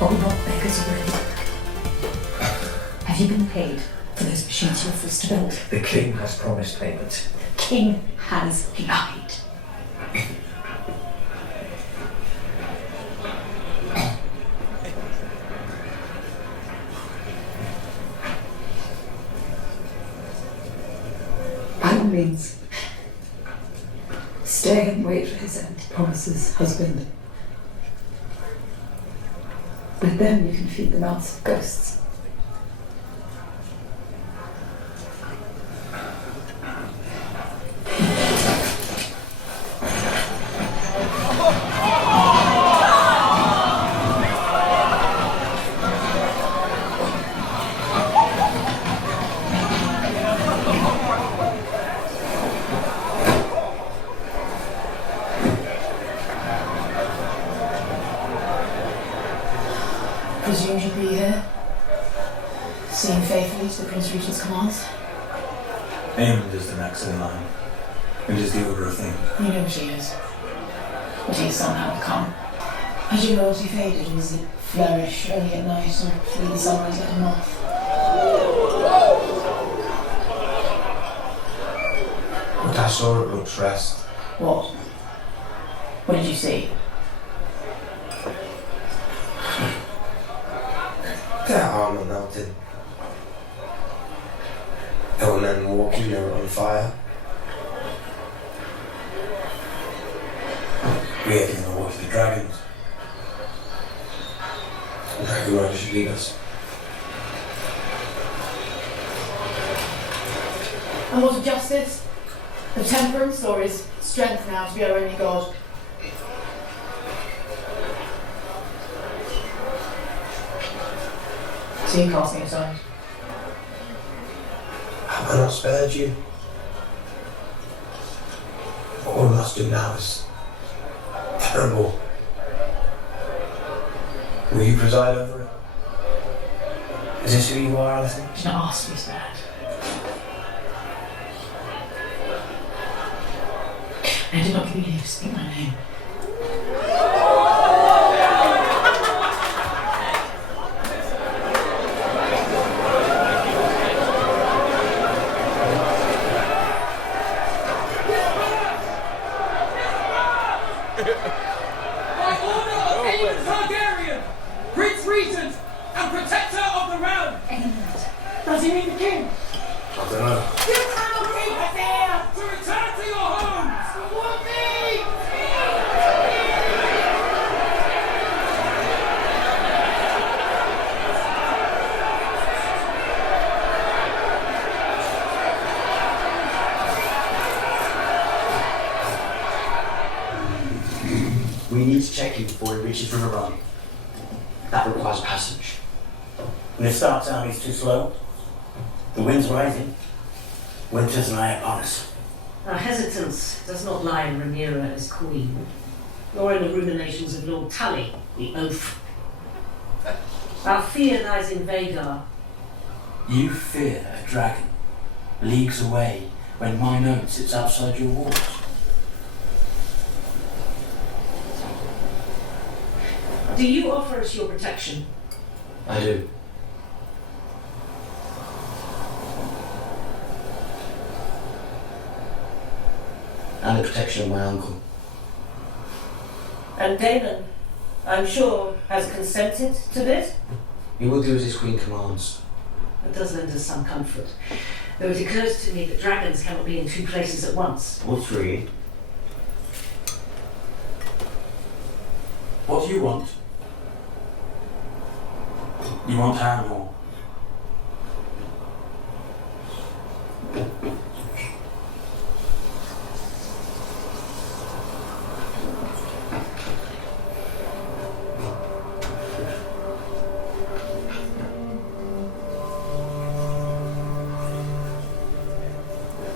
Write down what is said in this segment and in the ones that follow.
Are we not beggars already? Have you been paid for those machines you were forced to build? The king has promised payment. The king has lied. By all means, stay and wait for his end promises, husband. But then you can feed the mouths of ghosts. Presume you'll be here, seeing faithfully to the Prince Regent's commands. Aemond is the next in line. It is the order of things. You know what she is. What he has somehow become. Has your loyalty faded, or does it flourish only at night or flee the sunrise like a moth? What I saw at Rook's Rest. What? What did you see? Their armour melted. There were men walking, they were on fire. We are in the war for the dragons. The Dragon Rider should lead us. And what of justice? Of temperance, or is strength now to be our only god? So you casting aside. Have I not spared you? What we must do now is terrible. Will you preside over it? Is this who you are, I think? You should not ask me that. I did not give you leave to speak my name. By order of Aemond Targaryen, Prince Regent and Protector of the Realm. Does he mean the king? I don't know. You cannot keep us here to return to your homes. What We need to check him before he reaches River Run. That requires passage. And if starts out, he's too slow. The wind's rising. Winter's nigh upon us. Our hesitance does not lie in Rhaenyra as queen, nor in the ruminations of Lord Tully, the oaf. Our fear lies in Vhagar. You fear a dragon, leagues away, when mine own sits outside your walls. Do you offer us your protection? I do. And the protection of my uncle. And Daemon, I'm sure, has consented to this? He will do as his queen commands. That does lend us some comfort. Though it occurs to me that dragons cannot be in two places at once. Or three. What do you want? You want Harrenhal?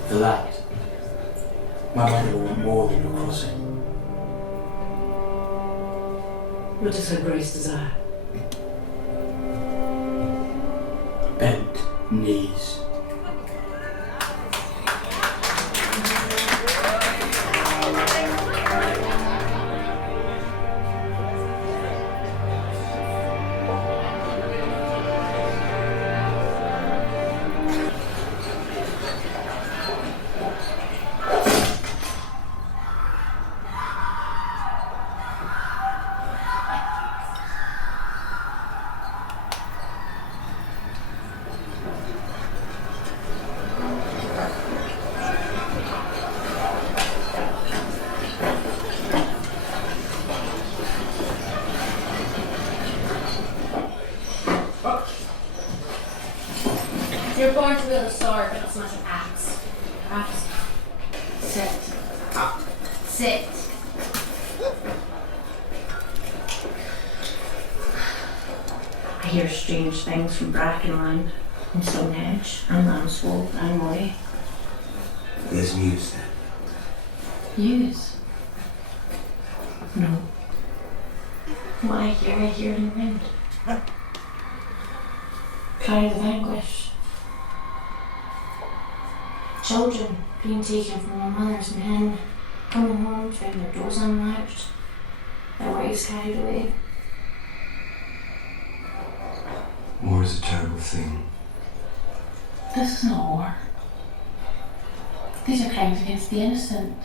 The light. My mother will want more than your crossing. What does her grace desire? Bent knees. You're born to wield a sword, but not so much an axe. Axe. Sit. Sit. I hear strange things from Brackenland, and Stonehenge, and Lanswold, and Moray. There's news then. News? No. What I hear in the wind. Cry of anguish. Children being taken from their mothers, men coming home to find their doors unlatched, their wives carried away. War is a terrible thing. This is not war. These are crimes against the innocent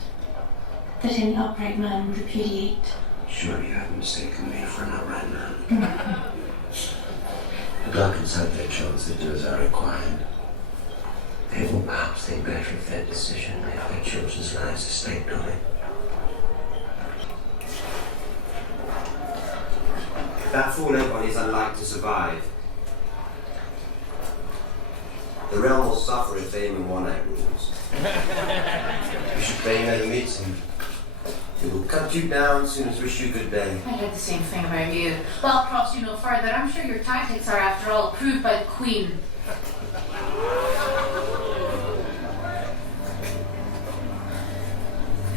that any upright man would repudiate. Surely you haven't mistaken me for an upright man. The Duncans have their chance to do as are required. They will perhaps think better of their decision if their children's lives are staked on it. That fallen body is unlikely to survive. The realm will suffer if Daemon One-Night rules. You should pray never meet him. He will cut you down as soon as wish you good day. I heard the same thing about you. But I'll cross you no further. I'm sure your tactics are, after all, approved by the Queen.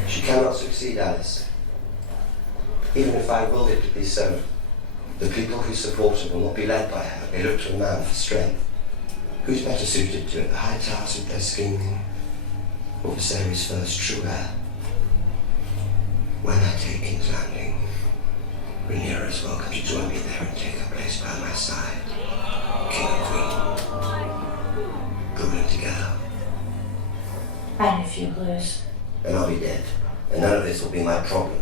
She cannot succeed, Alice. Even if I willed it to be so, the people who support her will not be led by her. They look to a man for strength. Who's better suited to it, the High Towers with their scheming, or Viserys' first true heir? When I take King's Landing, Rhaenyra is welcome to join me there and take her place by my side. King and Queen. Ruling together. And if you lose, Then I'll be dead, and none of this will be my problem.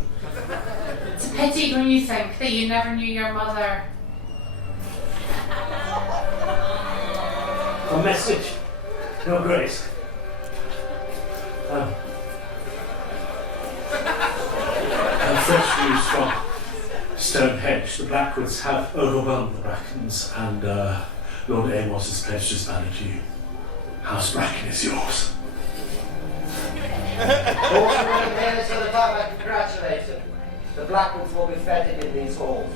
It's a pity, don't you think, that you never knew your mother? A message, Your Grace. Fresh news from Stonehenge. The Blackwoods have overwhelmed the Brackens, and Lord Amos has pledged his banner to you. House Bracken is yours. All the remainers for the time I congratulate them. The Blackwoods will be feted in these halls.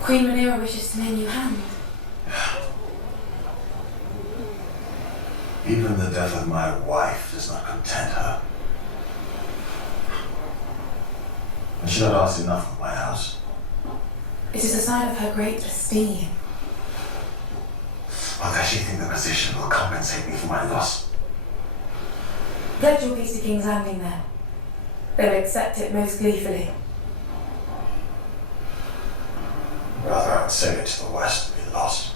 Queen Rhaenyra wishes to name you hand. Even the death of my wife does not content her. And she not asked enough of my house. It is a sign of her great esteem. Or does she think the position will compensate me for my loss? Pledge your peace to King's Landing then. They'll accept it most gleefully. Rather, I would save it to the west and be lost.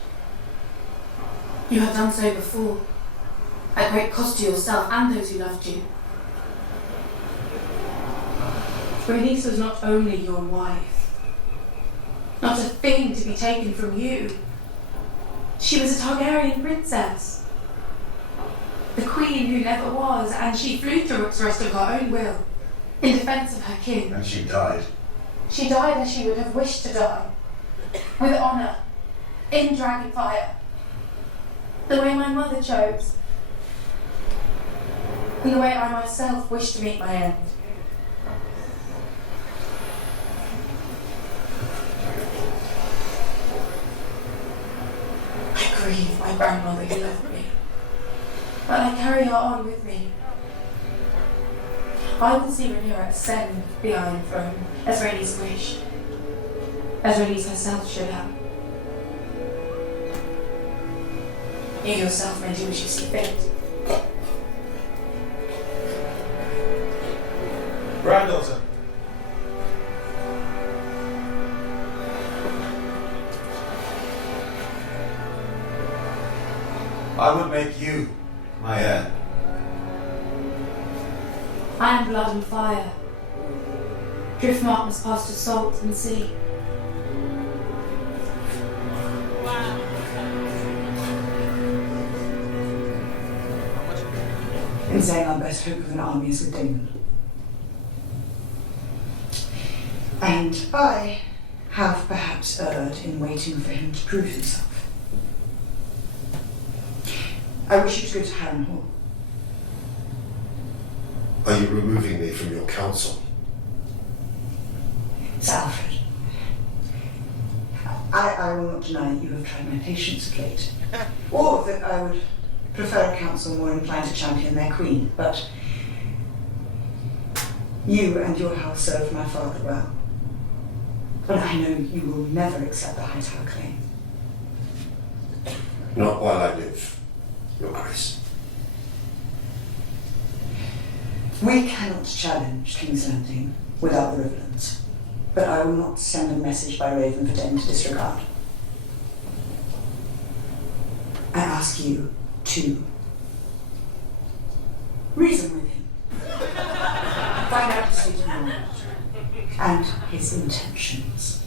You have done so before, at great cost to yourself and those who loved you. Rhaenys was not only your wife, not a thing to be taken from you. She was a Targaryen princess, the queen who never was, and she flew through Rook's of her own will, in defence of her king. And she died. She died as she would have wished to die, with honour, in Dragonfire, the way my mother chose, and the way I myself wish to meet my end. I grieve my grandmother who left me, but I carry her on with me. I will see Rhaenyra ascend the Iron Throne, as Rhaenys wished, as Rhaenys herself should have. You yourself may do as you see fit. Granddaughter. I would make you my heir. I am blood and fire. Driftmark must pass to salt and sea. In saying our best hope of an army is with Daemon. And I have perhaps erred in waiting for him to prove himself. I wish you to go to Harren Hall. Are you removing me from your council? Sir Alfred, I will not deny that you have tried my patience of late, or that I would prefer a council more inclined to champion their queen, but you and your house served my father well. But I know you will never accept the Hightower claim. Not while I live, Your Grace. We cannot challenge King's Landing without the Riverlands, but I will not send a message by Raven for Dane to disregard. I ask you to reason with him. Find out his state of mind and his intentions.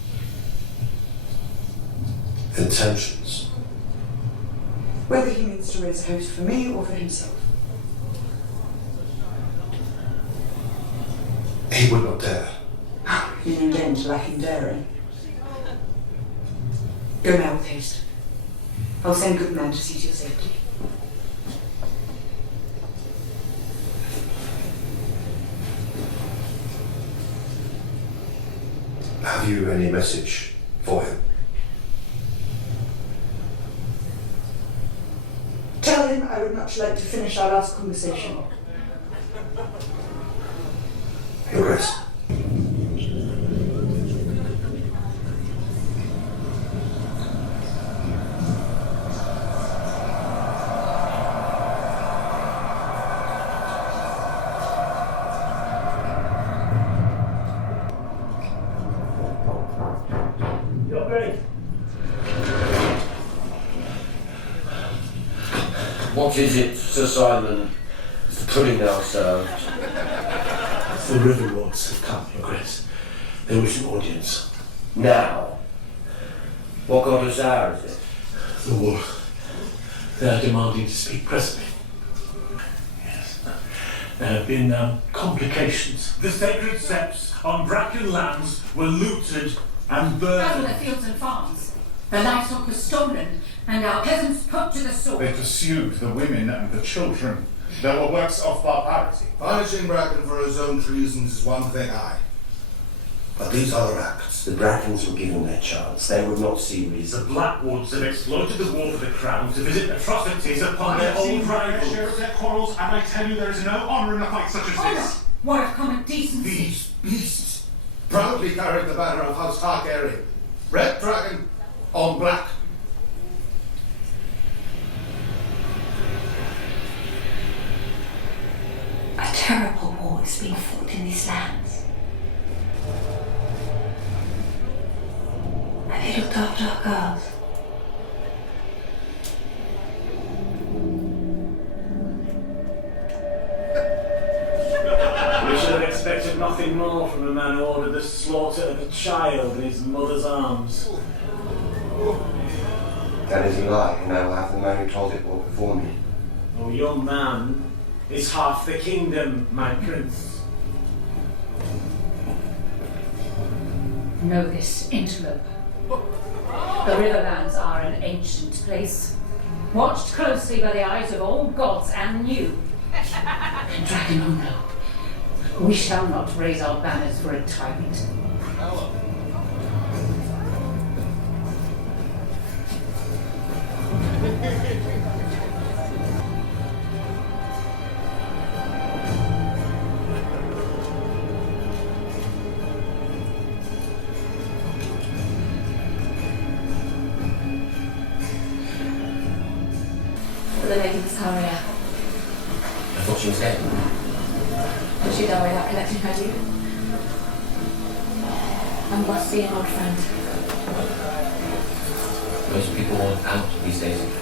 Intentions? Whether he means to raise a host for me or for himself. He would not dare. You know Dane's lacking daring. Go now with haste. I'll send good men to see to your safety. Have you any message for him? Tell him I would much like to finish our last conversation. Your Grace. What is it, Sir Simon? Is the pudding now served? The river lords have come, Your Grace. They wish an audience. Now? What goddess hour is it? The war. They are demanding to speak presently. Yes. There have been complications. The sacred septs on Bracken lands were looted and burned. The fields and farms. The livestock was stolen, and our peasants put to the sword. They pursued the women and the children. There were works of barbarity. Punishing Bracken for his own treasons is one thing, but these other acts. The Brackens were given their chance. They would not see reason. The Blackwoods have exploited the war for the crown to visit atrocities upon their old rivals. Share of their quarrels, and I tell you there is no honour in a fight such as this. What of common decency? These beasts proudly carried the banner of House Targaryen. Red dragon on black. A terrible war is being fought in these lands. Have you looked after our girls? We should have expected nothing more from a man who ordered the slaughter of a child in his mother's arms. That is a lie, and I will have the man who told it walk before me. Oh, your man is half the kingdom, my prince. Know this, interloper. The Riverlands are an ancient place, watched closely by the eyes of old gods and new. And Dragon will know. We shall not raise our banners for a tyrant. The lady was Harriet. I thought she was dead. Did she die without collecting her due? I must see an old friend. Most people want out these days.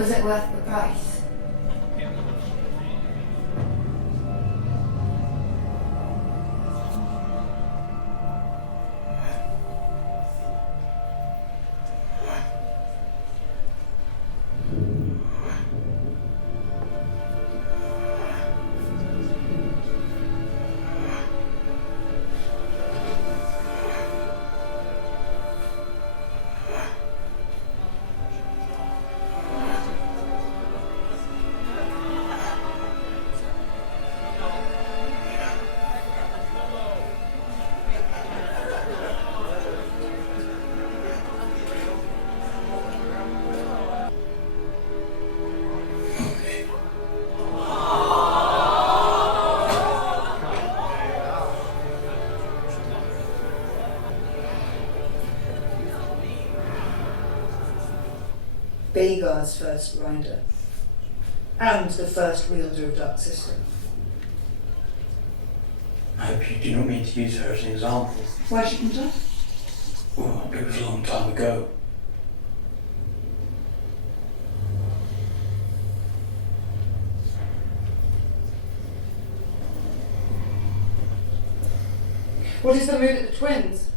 Was it worth the price? Vagar's first rider, and the first wielder of Dark System. I hope you do not mean to use her as an example. Why shouldn't I? Well, it was a long time ago. What is the mood at the Twins?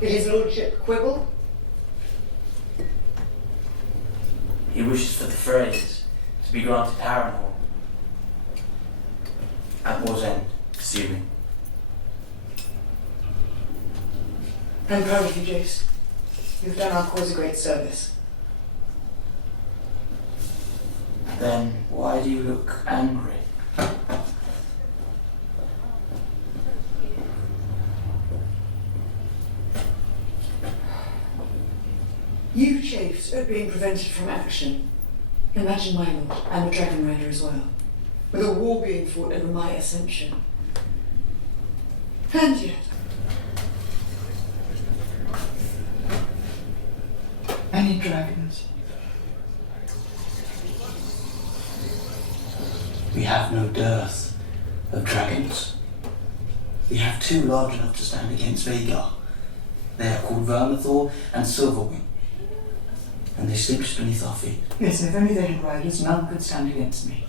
Did his lordship quibble? He wishes for the phrase to be granted Harrenhal. At war's end, assuming. I'm proud of you, Jace. You've done our cause a great service. Then why do you look angry? You chafed at being prevented from action. Imagine my lord, and the Dragon Rider as well, with a war being fought over my ascension. And yet, I need dragons. We have no dearth of dragons. We have two large enough to stand against Vagar. They are called Vermithor and Silverwing, and they sleep just beneath our feet. Yes, if only they had riders, none could stand against me.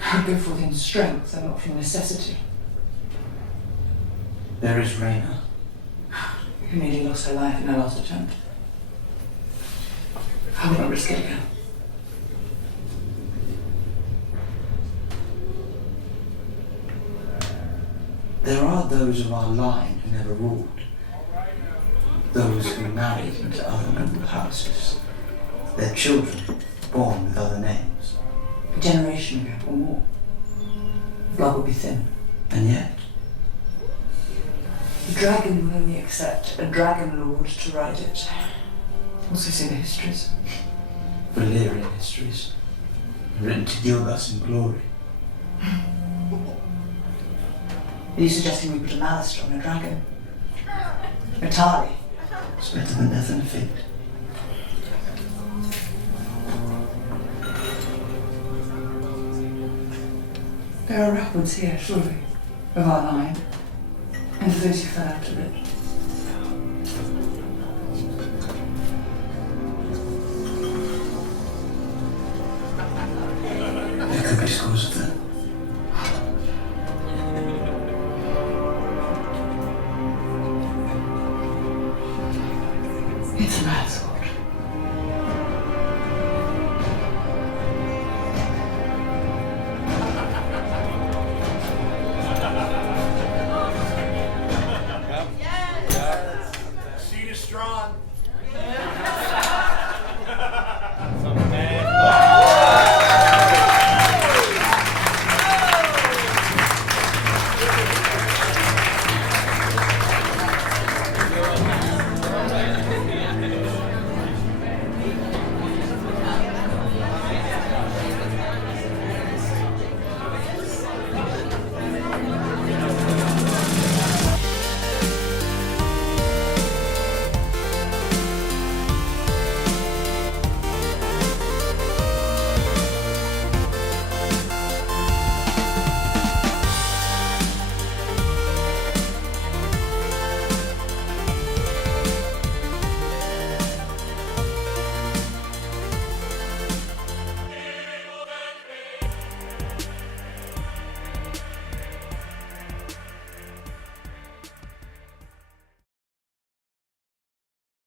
I go forth in strength and not from necessity. There is Rhaena, who nearly lost her life in her last attempt. I will not risk it again. there are those of our line who never ruled. Those who married into other noble houses. Their children born with other names. A generation ago or more. Blood will be thin. And yet, the dragon will only accept a dragon lord to ride it. Also say the histories. Valyrian histories, written to gild us in glory. Are you suggesting we put a Malister on a dragon? Atari? It's better than death and defeat. There are records here, surely, of our line, and for those who fell out of it. There could be scores of them. It's a matter.